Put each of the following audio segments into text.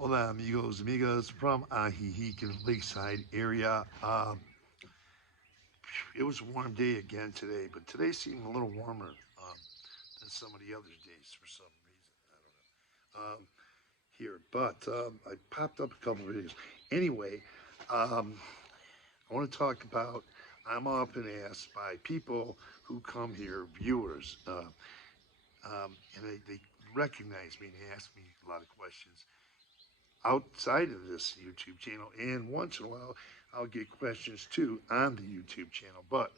Hola, amigos, amigas from Ajijic in the Lakeside area. It was a warm day again today, but today seemed a little warmer than some of the other days for some reason. I don't know. Here, but I popped up a couple of videos. Anyway, um, I want to talk about. I'm often asked by people who come here, viewers, and they recognize me and ask me a lot of questions outside of this YouTube channel, and once in a while I'll get questions too on the YouTube channel. But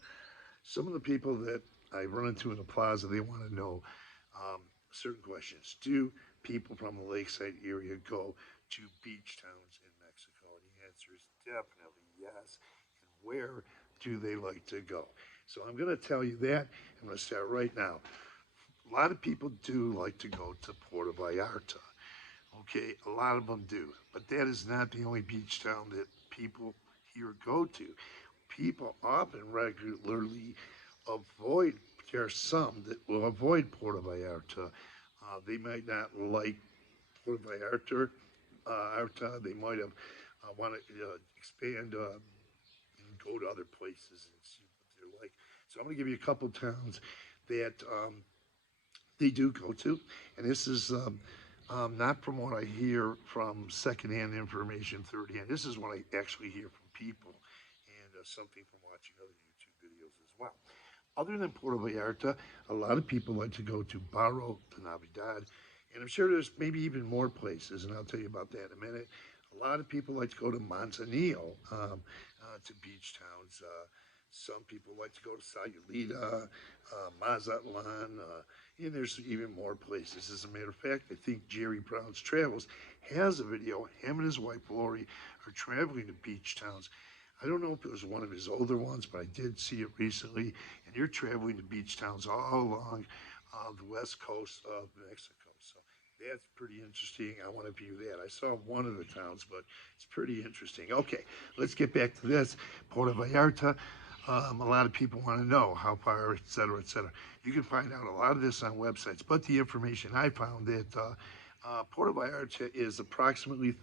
some of the people that I run into in the plaza, they want to know certain questions. Do people from the lakeside area go to beach towns in Mexico? And the answer is definitely yes. And where do they like to go? So I'm going to tell you that. I'm going to start right now. A lot of people do like to go to Puerto Vallarta. Okay, a lot of them do. But that is not the only beach town that people here go to. People often regularly avoid, there are some that will avoid Puerto Vallarta. They might not like Puerto Vallarta. They might have want to expand and go to other places and see what they're like. So I'm going to give you a couple towns that they do go to, and this is not from what I hear from secondhand information, thirdhand. This is what I actually hear from people, and something from watching other YouTube videos as well. Other than Puerto Vallarta, a lot of people like to go to Barro de Navidad, and I'm sure there's maybe even more places, and I'll tell you about that in a minute. A lot of people like to go to Manzanillo, to beach towns. Some people like to go to Sayulita, Mazatlan, and there's even more places. As a matter of fact, I think Jerry Brown's Travels has a video. Him and his wife Lori are traveling to beach towns. I don't know if it was one of his older ones, but I did see it recently. And you're traveling to beach towns all along the west coast of Mexico. So that's pretty interesting. I want to view that. I saw one of the towns, but it's pretty interesting. Okay, let's get back to this. Puerto Vallarta. A lot of people want to know how far, et cetera, et cetera. You can find out a lot of this on websites, but the information I found that Puerto Vallarta is approximately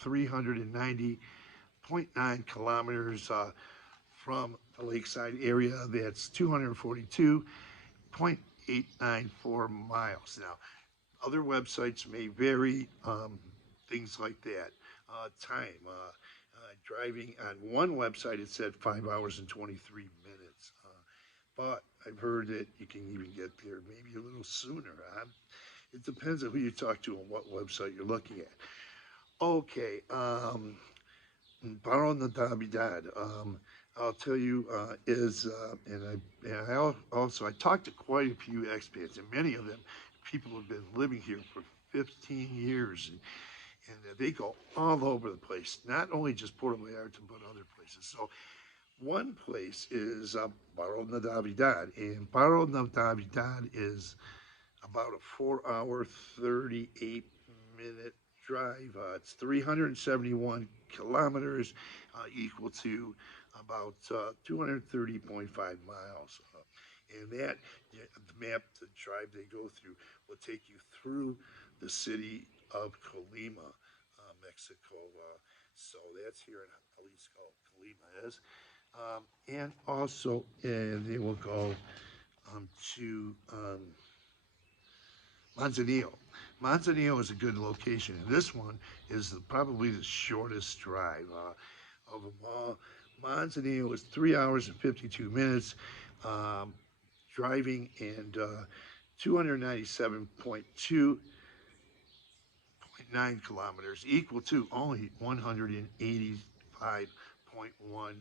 390.9 kilometers from the lakeside area. That's 242.894 miles. Now, other websites may vary, things like that. Time. Driving on one website, it said 5 hours and 23 minutes. But I've heard that you can even get there maybe a little sooner. It depends on who you talk to and what website you're looking at. Okay, Barro Navidad. I'll tell you, I talked to quite a few expats, and many of them people have been living here for 15 years, and they go all over the place, not only just Puerto Vallarta, but other places. So one place is Barro Navidad, and Barro Navidad is about a 4 hour, 38-minute drive. It's 371 kilometers, equal to about 230.5 miles. And that, yeah, the map, the drive they go through, will take you through the city of Colima, Mexico. So that's here in Jalisco, Colima is. And also, they will go to Manzanillo. Manzanillo is a good location, and this one is probably the shortest drive of them all. Manzanillo is 3 hours and 52 minutes um, driving, and 297.2.9 kilometers, equal to only 185.1 miles.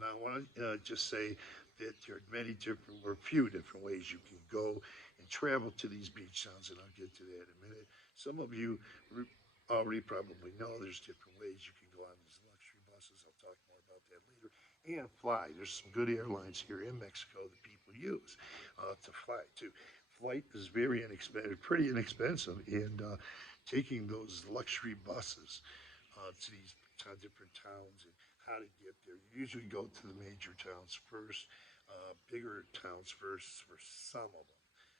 Now, I want to just say that there are many different, or a few different ways you can go and travel to these beach towns, and I'll get to that in a minute. Some of you already probably know there's different ways you can go on these luxury buses. I'll talk more about that later. And fly. There's some good airlines here in Mexico that people use to fly too. Flight is very inexpensive, pretty inexpensive, and taking those luxury buses to these different towns and how to get there. You usually go to the major towns first, bigger towns first for some of them.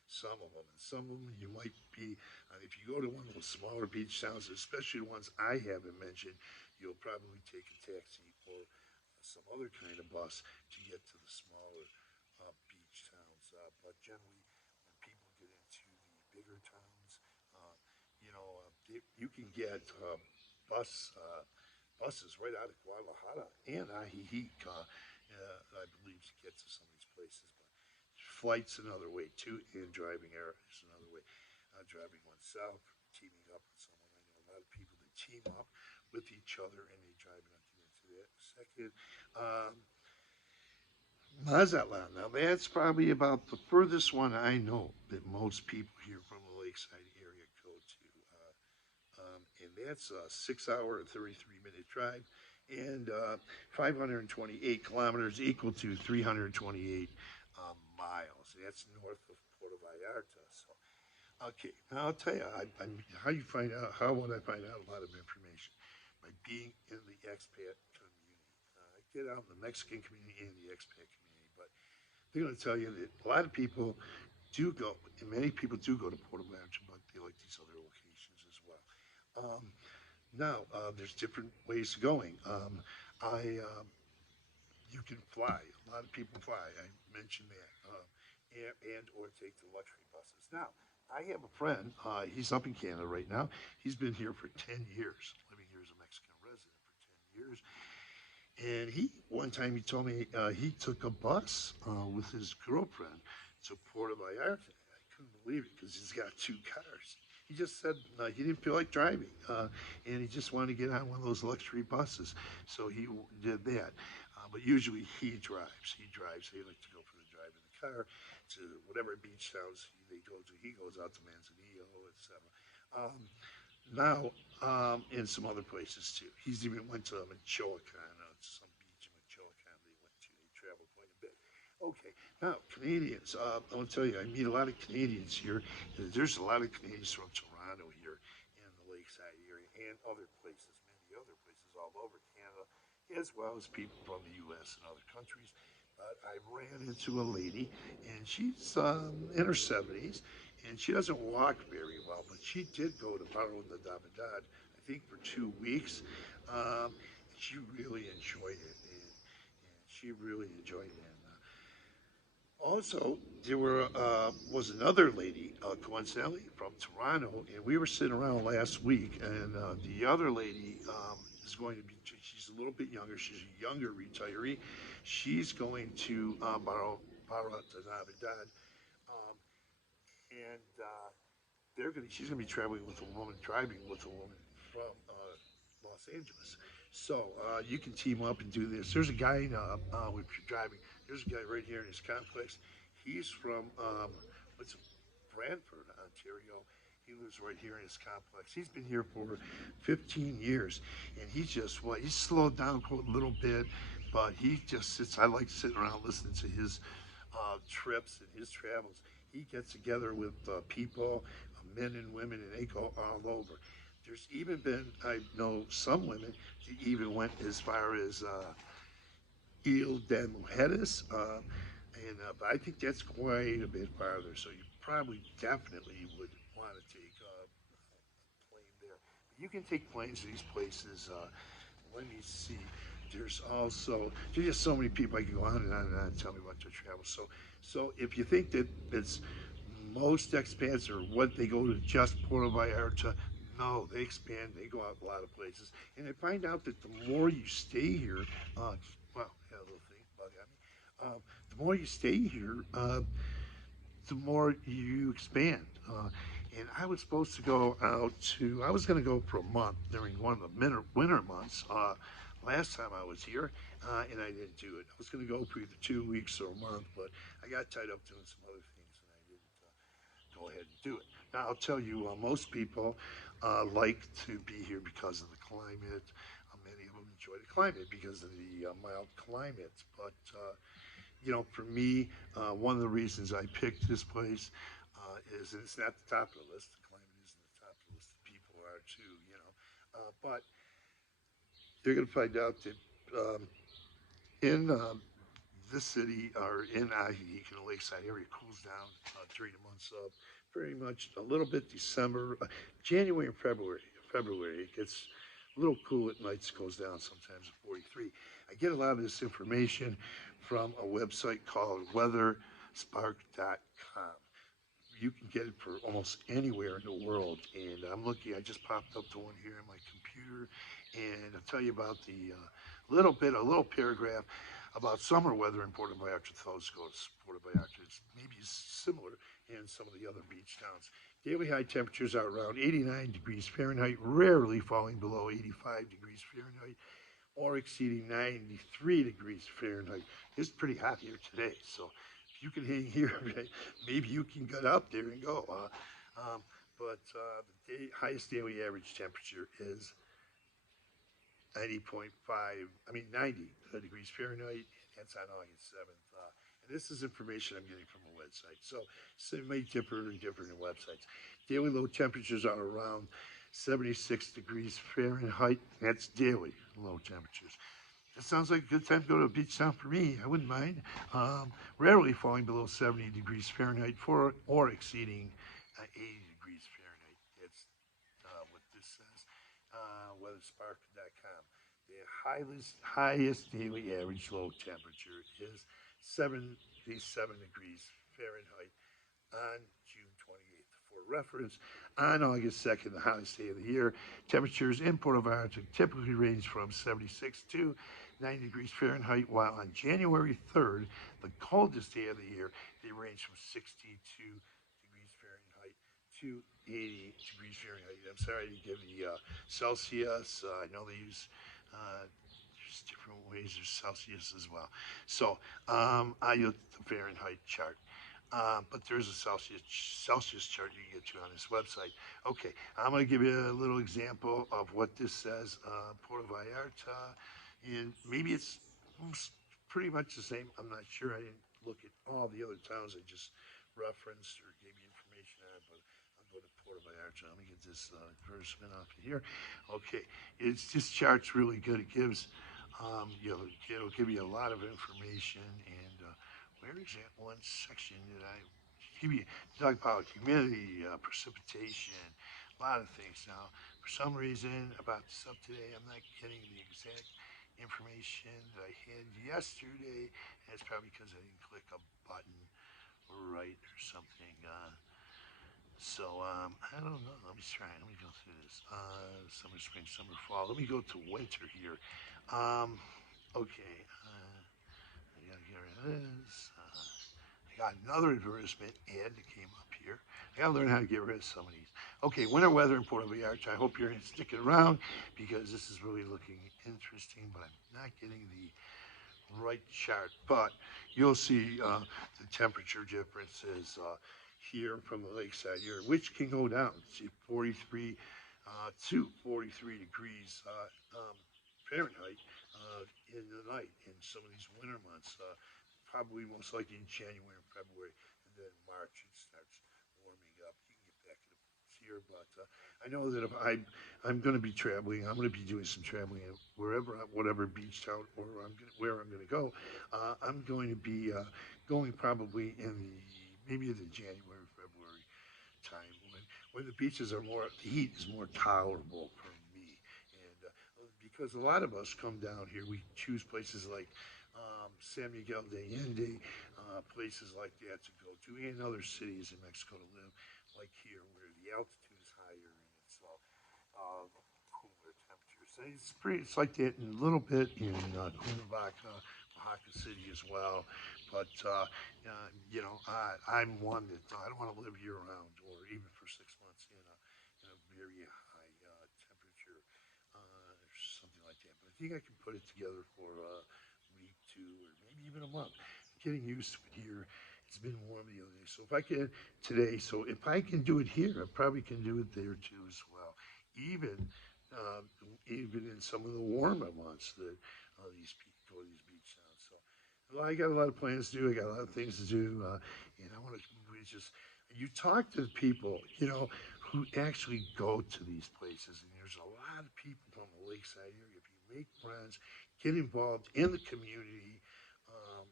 Some of them, and some of them you might be. If you go to one of those smaller beach towns, especially the ones I haven't mentioned, you'll probably take a taxi or some other kind of bus to get to the smaller beach towns. But generally, when people get into the bigger towns, you can get buses right out of Guadalajara and Ajijic, I believe, to get to some of these places. But flight's another way too, and driving air is another way. Driving oneself, teaming up with someone. I know a lot of people that team up with each other and they drive, and I'll get into that in a second. Um, Mazatlan. Now that's probably about the furthest one I know that most people here from the lakeside area go to. And that's a 6 hour and 33-minute drive, and 528 kilometers equal to 328 miles. That's north of Puerto Vallarta. So, okay, now I'll tell you how you find out. How would I find out a lot of information? By being in the expat community. I get out in the Mexican community and the expat community, but they're going to tell you that a lot of people do go, and many people do go to Puerto Vallarta, but they like these other locations as well. Now, there's different ways of going. I You can fly. A lot of people fly. I mentioned that, and or take the luxury buses. Now, I have a friend. He's up in Canada right now. He's been here for 10 years, living here as a Mexican resident for 10 years. And he one time he told me he took a bus with his girlfriend to Puerto Vallarta. I couldn't believe it because he's got two cars. He just said he didn't feel like driving, and he just wanted to get on one of those luxury buses. So he did that. But usually he drives. He drives. He likes to go for the drive in the car to whatever beach towns they go to. He goes out to Manzanillo, etc. Now, and some other places too. He's even went to Michoacan, some beach in Michoacan they went to. They travel quite a bit. Okay, now Canadians. I'll tell you, I meet a lot of Canadians here. There's a lot of Canadians from Toronto here in the lakeside area and other places, many other places all over Canada, as well as people from the U.S. and other countries. But I ran into a lady, and she's in her 70s, and she doesn't walk very well, but she did go to Barro de Davidad, I think, for 2 weeks. She really enjoyed it, and she really enjoyed it. And, also, there was another lady, coincidentally, from Toronto, and we were sitting around last week, and the other lady is going to be. She's a little bit younger. She's a younger retiree. She's going to Barra de Navidad, um, and she's gonna be traveling with a woman, driving with a woman from Los Angeles. So you can team up and do this. There's a guy if you're driving. There's a guy right here in his complex. He's from what's it, Brantford, Ontario. He lives right here in his complex. He's been here for 15 years, and he's slowed down a little bit, but he just sits. I like sitting around listening to his trips and his travels. He gets together with people, men and women, and they go all over. There's even been, I know some women that even went as far as Ile de Mujeres, but I think that's quite a bit farther. So you probably definitely would want to take a plane there. But you can take planes to these places. Let me see. There's just so many people I can go on and on and on and tell me about their travel. So if you think that it's most expats or what they go to just Puerto Vallarta, no, they expand. They go out a lot of places, and I find out that the more you stay here, well, yeah, a little thing bug on me. The more you stay here, the more you expand. And I was supposed to go out to, I was going to go for a month during one of the winter months last time I was here, and I didn't do it. I was going to go for either 2 weeks or a month, but I got tied up doing some other things, and I didn't go ahead and do it. Now, I'll tell you, most people like to be here because of the climate. Many of them enjoy the climate because of the mild climate, but for me, one of the reasons I picked this place is it's not the top of the list. The climate isn't the top of the list. The people are too. But you're going to find out that in this city or in Ajijic in the lakeside area cools down during the months of pretty much a little bit December, January and February. February it gets a little cool at nights, goes down sometimes at 43. I get a lot of this information from a website called weatherspark.com. You can get it for almost anywhere in the world. And I'm looking, I just popped up to one here on my computer, and I'll tell you about the a little paragraph about summer weather in Puerto Vallarta. Those goes Puerto Vallarta. It's maybe similar in some of the other beach towns. Daily high temperatures are around 89 degrees Fahrenheit, rarely falling below 85 degrees Fahrenheit or exceeding 93 degrees Fahrenheit. It's pretty hot here today, so if you can hang here, maybe you can get up there and go. The highest daily average temperature is 90 degrees Fahrenheit. That's on August 7th. And this is information I'm getting from a website. So it may differ in different websites. Daily low temperatures are around 76 degrees Fahrenheit. That's daily low temperatures. That sounds like a good time to go to a beach town for me. I wouldn't mind. Rarely falling below 70 degrees Fahrenheit or exceeding 80 degrees Fahrenheit. That's what this says. Weatherspark.com. The highest daily average low temperature is 77 degrees Fahrenheit on June 28th. For reference, on August 2nd, the hottest day of the year, temperatures in Puerto Vallarta typically range from 76 to 90 degrees Fahrenheit, while on January 3rd, the coldest day of the year, they range from 62 degrees Fahrenheit to 80 degrees Fahrenheit. I'm sorry to give the Celsius. I know they use there's different ways. There's Celsius as well. So I use the Fahrenheit chart. But there's a Celsius chart you can get to on this website. Okay, I'm going to give you a little example of what this says. Puerto Vallarta, and maybe it's pretty much the same. I'm not sure. I didn't look at all the other towns I just referenced or gave you information on, but I'll go to Puerto Vallarta. Let me get this advertisement off of here. Okay, this chart's really good. It gives, it'll give you a lot of information and. Where is that one section that I give you? Talk about humidity, precipitation, a lot of things. Now, for some reason about this up today, I'm not getting the exact information that I had yesterday. And it's probably because I didn't click a button right or something. I don't know. Let me try. Let me go through this. Summer, spring, summer, fall. Let me go to winter here. Okay. I gotta get rid of this. I got another advertisement ad that came up here. I gotta learn how to get rid of some of these. Okay, winter weather in Puerto Vallarta. I hope you're sticking around because this is really looking interesting, but I'm not getting the right chart. But you'll see the temperature differences here from the lakeside here, which can go down. See, 43 to 43 degrees Fahrenheit in the night in some of these winter months. Probably most likely in January and February, and then March it starts warming up. You can get back to the here, but I know that if I'm going to be traveling, I'm going to be doing some traveling wherever, whatever beach town or where I'm going to go. I'm going to be going probably in maybe the January February time when the beaches are more the heat is more tolerable for me, and because a lot of us come down here, we choose places like San Miguel de Allende, places like that to go to, and other cities in Mexico to live, like here, where the altitude is higher and it's cooler temperatures. So it's like that in a little bit in Cuernavaca, Oaxaca City as well. But I'm one that I don't want to live year round or even for 6 months in a very high temperature or something like that. But I think I can put it together for week, two, or maybe even a month. Getting used to it here. It's been warm the other day. So if I can today, so if I can do it here, I probably can do it there too as well. Even um, even in some of the warmer months that these people go to these beach towns. So well, I got a lot of plans to do. I got a lot of things to do, and I want to just you talk to the people, who actually go to these places, and there's a lot of people from the lakeside area. If you make friends, get involved in the community. Um,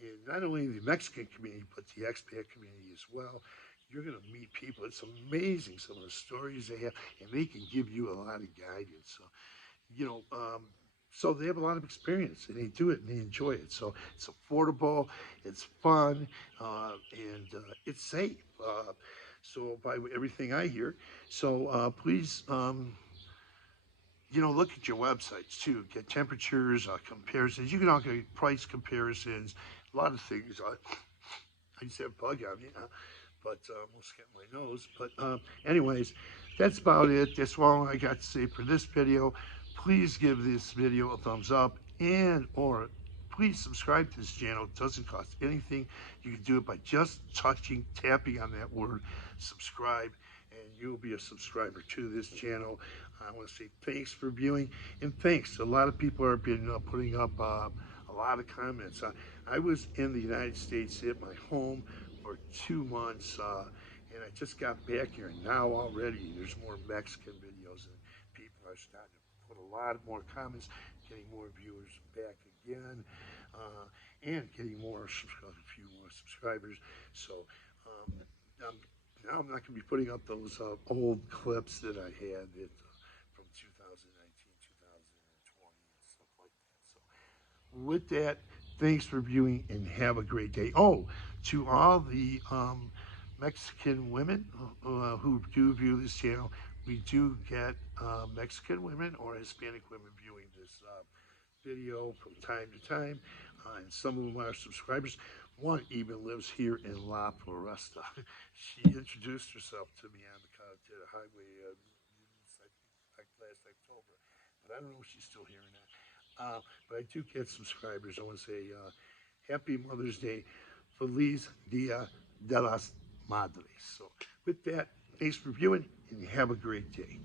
in not only the Mexican community, but the expat community as well. You're going to meet people. It's amazing some of the stories they have, and they can give you a lot of guidance. So, you know, so they have a lot of experience and they do it and they enjoy it. So it's affordable, it's fun, and it's safe. So by everything I hear, so please, look at your websites too. Get temperatures, comparisons. You can all get price comparisons, a lot of things. I just have a bug on me, but almost get my nose. But anyways, that's about it. That's all I got to say for this video. Please give this video a thumbs up and or please subscribe to this channel. It doesn't cost anything. You can do it by just tapping on that word, subscribe, and you'll be a subscriber to this channel. I want to say thanks for viewing and thanks. A lot of people have been putting up a lot of comments. I was in the United States at my home for 2 months, and I just got back here, and now already there's more Mexican videos, and people are starting to put a lot more comments, getting more viewers back again, and getting a few more subscribers. So um, now I'm not going to be putting up those old clips that I had from 2019, 2020, and stuff like that. So with that, thanks for viewing and have a great day. Oh, to all the Mexican women who do view this channel, we do get Mexican women or Hispanic women viewing this video from time to time, and some of them are subscribers. One even lives here in La Floresta. She introduced herself to me on the highway like last October, but I don't know if she's still here or not. But I do get subscribers. I want to say Happy Mother's Day, Feliz Dia de las Madres. So with that, thanks for viewing and have a great day.